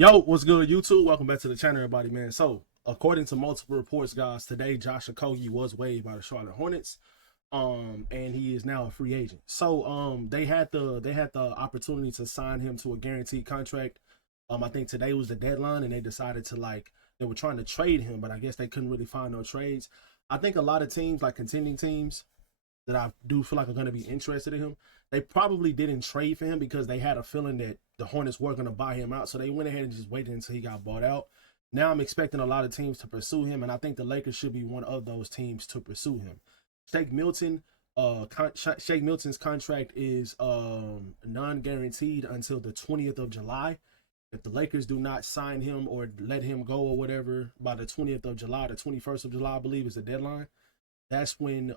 Yo, what's good, YouTube? Welcome back to the channel, everybody, man. So, according to multiple reports, guys, today Josh Okogie was waived by the Charlotte Hornets, and he is now a free agent. So, they had the opportunity to sign him to a guaranteed contract. I think today was the deadline, and they decided to they were trying to trade him, but I guess they couldn't really find no trades. I think a lot of teams, like contending teams, that I do feel like are going to be interested in him, they probably didn't trade for him because they had a feeling that the Hornets were going to buy him out. So they went ahead and just waited until he got bought out. Now I'm expecting a lot of teams to pursue him, and I think the Lakers should be one of those teams to pursue him. Shake Milton, Shake Milton's contract is non-guaranteed until the 20th of July. If the Lakers do not sign him or let him go or whatever by the 20th of July, the 21st of July, I believe, is the deadline. That's when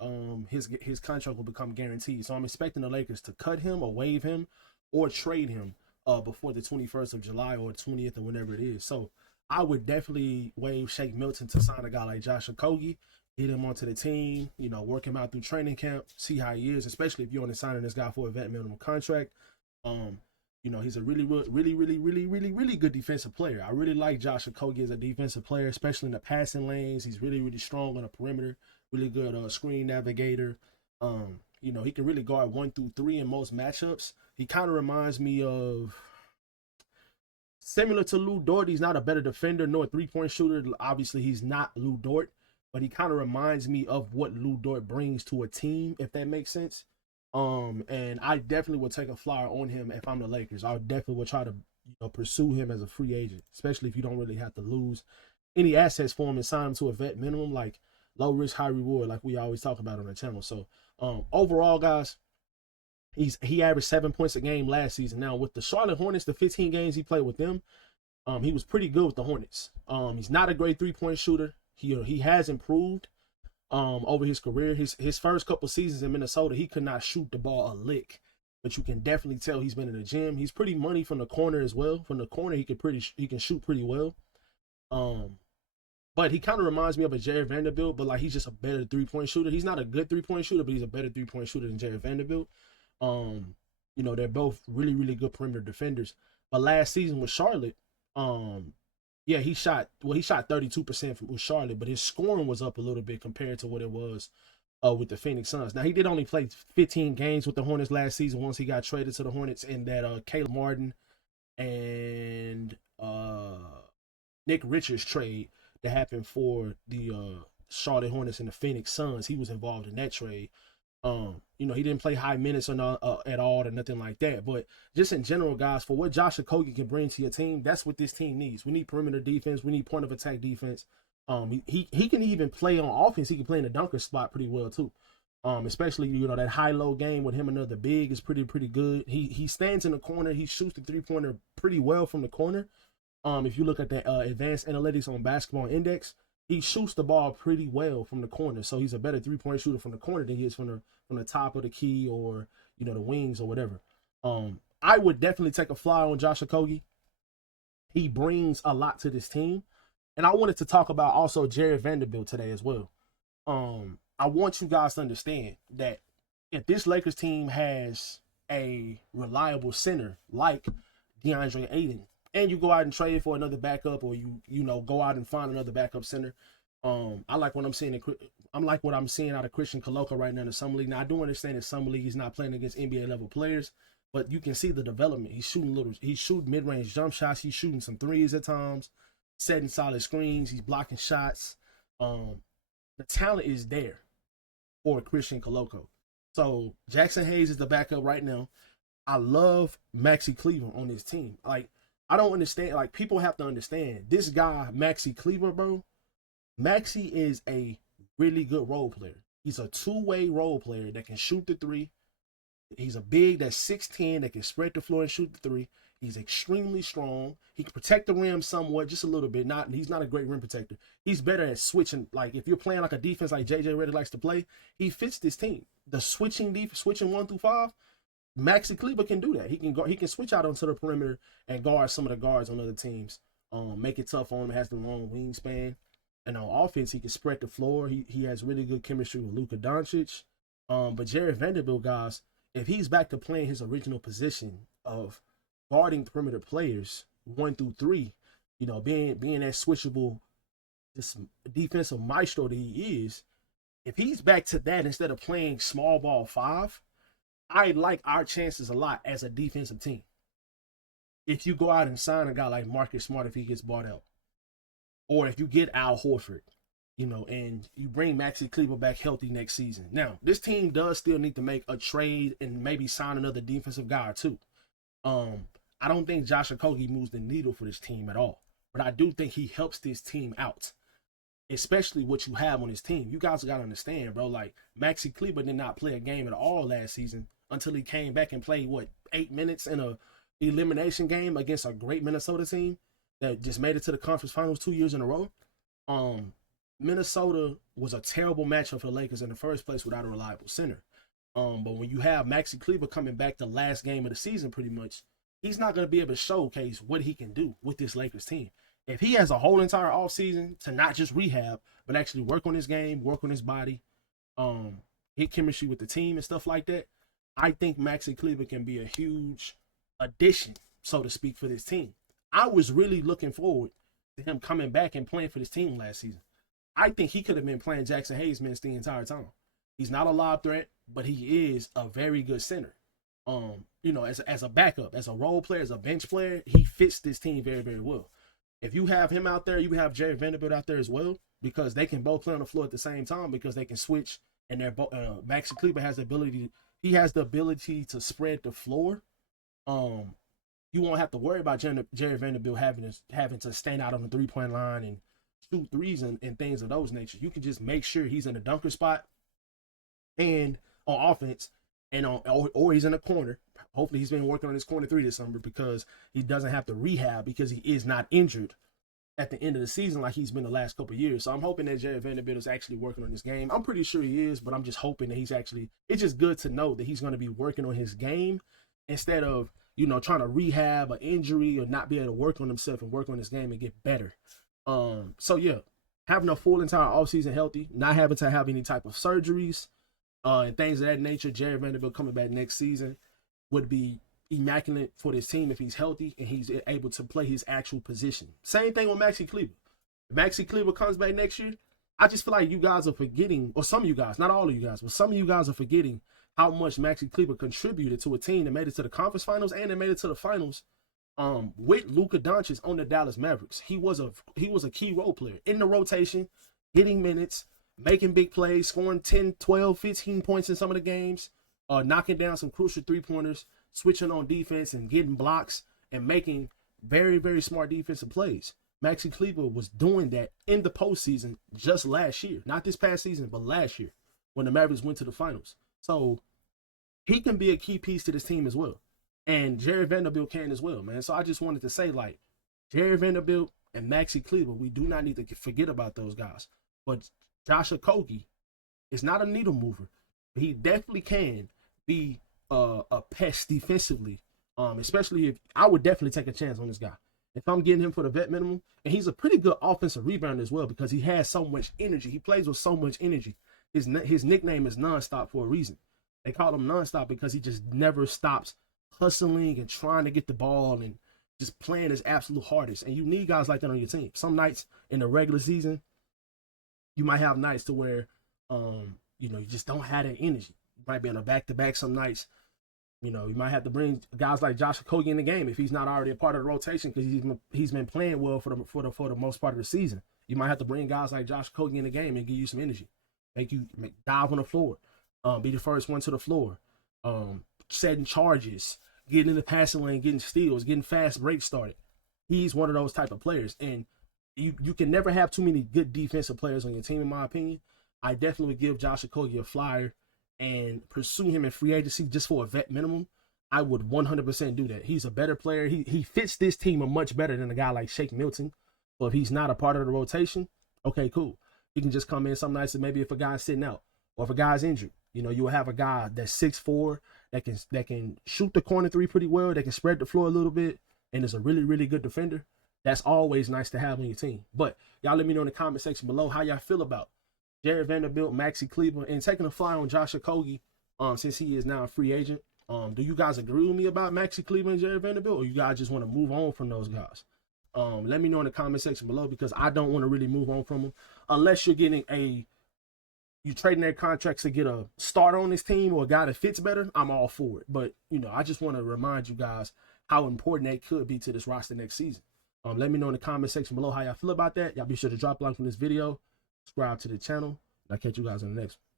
his contract will become guaranteed. So I'm expecting the Lakers to cut him or waive him or trade him before the 21st of July or 20th or whenever it is. So I would definitely waive Shake Milton to sign a guy like Josh Okogie, get him onto the team, work him out through training camp, see how he is, especially if you're only signing this guy for a vet minimum contract. He's a really good defensive player. I really like Josh Okogie as a defensive player, especially in the passing lanes. He's really strong on the perimeter, really good screen navigator. He can really guard 1 through 3 in most matchups. He kind of reminds me of, similar to Lou Dort. He's not a better defender nor a three-point shooter. Obviously, he's not Lou Dort, but he kind of reminds me of what Lou Dort brings to a team, if that makes sense. And I definitely would take a flyer on him if I'm the Lakers. I definitely would try to pursue him as a free agent, especially if you don't really have to lose any assets for him and sign him to a vet minimum, like low risk, high reward, like we always talk about on the channel. So overall, guys, he averaged 7 points a game last season. Now with the Charlotte Hornets, the 15 games he played with them, he was pretty good with the Hornets. He's not a great 3-point shooter. He has improved over his career. His first couple seasons in Minnesota, he could not shoot the ball a lick, but you can definitely tell he's been in the gym. He's pretty money from the corner as well. From the corner, he can shoot pretty well. But he kind of reminds me of a Jared Vanderbilt, but he's just a better 3-point shooter. He's not a good 3-point shooter, but he's a better 3-point shooter than Jared Vanderbilt. They're both really good perimeter defenders. But last season with Charlotte, he shot 32% with Charlotte, but his scoring was up a little bit compared to what it was with the Phoenix Suns. Now, he did only play 15 games with the Hornets last season once he got traded to the Hornets in that Caleb Martin and Nick Richards trade that happened for the Charlotte Hornets and the Phoenix Suns. He was involved in that trade. He didn't play high minutes or not, at all or nothing like that. But just in general, guys, for what Josh Okogie can bring to your team, that's what this team needs. We need perimeter defense. We need point of attack defense. He can even play on offense. He can play in the dunker spot pretty well too. Especially that high-low game with him and another big is pretty good. He stands in the corner. He shoots the 3-pointer pretty well from the corner. If you look at the advanced analytics on Basketball Index, he shoots the ball pretty well from the corner. So he's a better 3-point shooter from the corner than he is from the top of the key or the wings or whatever. I would definitely take a flyer on Josh Okogie. He brings a lot to this team. And I wanted to talk about also Jared Vanderbilt today as well. I want you guys to understand that if this Lakers team has a reliable center like DeAndre Ayton, and you go out and trade for another backup, or you go out and find another backup center. I like what I'm seeing. What I'm seeing out of Christian Coloco right now in the summer league. Now I do understand that summer league he's not playing against NBA level players, but you can see the development. He's shooting mid-range jump shots. He's shooting some threes at times, setting solid screens. He's blocking shots. The talent is there for Christian Coloco. So Jackson Hayes is the backup right now. I love Maxi Cleaver on his team. I don't understand. People have to understand this guy, Maxi Cleaver, bro. Maxi is a really good role player. He's a two-way role player that can shoot the 3. He's a big that's 6'10", that can spread the floor and shoot the 3. He's extremely strong. He can protect the rim somewhat, just a little bit. He's not a great rim protector. He's better at switching. If you're playing a defense like JJ Redick likes to play, he fits this team. The switching 1 through 5. Maxi Kleber can do that. He can switch out onto the perimeter and guard some of the guards on other teams. Make it tough on him. Has the long wingspan. And on offense, he can spread the floor. He has really good chemistry with Luka Doncic. But Jared Vanderbilt, guys, if he's back to playing his original position of guarding perimeter players, 1 through 3, being that switchable, this defensive maestro that he is, if he's back to that instead of playing small ball 5, I like our chances a lot as a defensive team. If you go out and sign a guy like Marcus Smart, if he gets bought out, or if you get Al Horford, and you bring Maxi Kleber back healthy next season. Now, this team does still need to make a trade and maybe sign another defensive guy or two. I don't think Josh Okogie moves the needle for this team at all, but I do think he helps this team out, especially what you have on his team. You guys got to understand, bro. Like, Maxi Kleber did not play a game at all last season until he came back and played, 8 minutes in a elimination game against a great Minnesota team that just made it to the conference finals 2 years in a row. Minnesota was a terrible matchup for the Lakers in the first place without a reliable center. But when you have Maxi Kleber coming back the last game of the season, pretty much, he's not going to be able to showcase what he can do with this Lakers team. If he has a whole entire offseason to not just rehab, but actually work on his game, work on his body, hit chemistry with the team and stuff like that, I think Maxi Kleber can be a huge addition, so to speak, for this team. I was really looking forward to him coming back and playing for this team last season. I think he could have been playing Jackson Hayes minutes the entire time. He's not a lob threat, but he is a very good center. As a backup, as a role player, as a bench player, he fits this team very, very well. If you have him out there, you have Jared Vanderbilt out there as well, because they can both play on the floor at the same time because they can switch, and they're both. Maxi Kleber has the ability to spread the floor. You won't have to worry about Jared Vanderbilt having to stand out on the 3-point line and shoot threes and things of those nature. You can just make sure he's in the dunker spot and on offense, and or he's in the corner. Hopefully he's been working on his corner 3 this summer because he doesn't have to rehab because he is not injured at the end of the season like he's been the last couple of years. So I'm hoping that Jared Vanderbilt is actually working on his game. I'm pretty sure he is, but I'm just hoping that it's just good to know that he's going to be working on his game instead of, trying to rehab an injury or not be able to work on himself and work on his game and get better. So yeah, having a full entire offseason healthy, not having to have any type of surgeries, and things of that nature. Jared Vanderbilt coming back next season would be immaculate for this team if he's healthy and he's able to play his actual position. Same thing with Maxi Kleber. If Maxi Kleber comes back next year, I just feel like you guys are forgetting, or some of you guys, not all of you guys, but some of you guys are forgetting how much Maxi Kleber contributed to a team that made it to the conference finals and they made it to the finals with Luka Doncic on the Dallas Mavericks. He was a key role player in the rotation, getting minutes, making big plays, scoring 10, 12, 15 points in some of the games, knocking down some crucial 3-pointers, switching on defense and getting blocks and making very, very smart defensive plays. Maxi Kleber was doing that in the postseason just last year. Not this past season, but last year when the Mavericks went to the finals. So he can be a key piece to this team as well. And Jared Vanderbilt can as well, man. So I just wanted to say, Jared Vanderbilt and Maxi Kleber, we do not need to forget about those guys. But Josh Okogie is not a needle mover. But he definitely can be a pest defensively, especially if I would definitely take a chance on this guy. If I'm getting him for the vet minimum, and he's a pretty good offensive rebounder as well because he has so much energy. He plays with so much energy. His nickname is Nonstop for a reason. They call him Nonstop because he just never stops hustling and trying to get the ball and just playing his absolute hardest. And you need guys like that on your team. Some nights in the regular season, you might have nights to where, you just don't have that energy. You might be on a back-to-back some nights. You might have to bring guys like Josh Okogie in the game if he's not already a part of the rotation because he's been playing well for the most part of the season. You might have to bring guys like Josh Okogie in the game and give you some energy, make you dive on the floor, be the first one to the floor, setting charges, getting in the passing lane, getting steals, getting fast breaks started. He's one of those type of players, and you can never have too many good defensive players on your team, in my opinion. I definitely would give Josh Okogie a flyer and pursue him in free agency just for a vet minimum. I would 100% do that. He's a better player. He fits this team much better than a guy like Shake Milton. But if he's not a part of the rotation, okay, cool. He can just come in some nights, and maybe if a guy's sitting out or if a guy's injured, you'll have a guy that's 6'4", that can shoot the corner 3 pretty well, that can spread the floor a little bit, and is a really, really good defender. That's always nice to have on your team. But y'all let me know in the comment section below how y'all feel about Jared Vanderbilt, Maxi Kleber, and taking a fly on Josh Okogie since he is now a free agent. Do you guys agree with me about Maxi Cleaver and Jared Vanderbilt, or you guys just want to move on from those guys? Let me know in the comment section below, because I don't want to really move on from them unless you're getting you trading their contracts to get a starter on this team or a guy that fits better. I'm all for it, but you know, I just want to remind you guys how important that could be to this roster next season. Let me know in the comment section below how y'all feel about that. Y'all be sure to drop a like on this video, subscribe to the channel, and I'll catch you guys in the next one.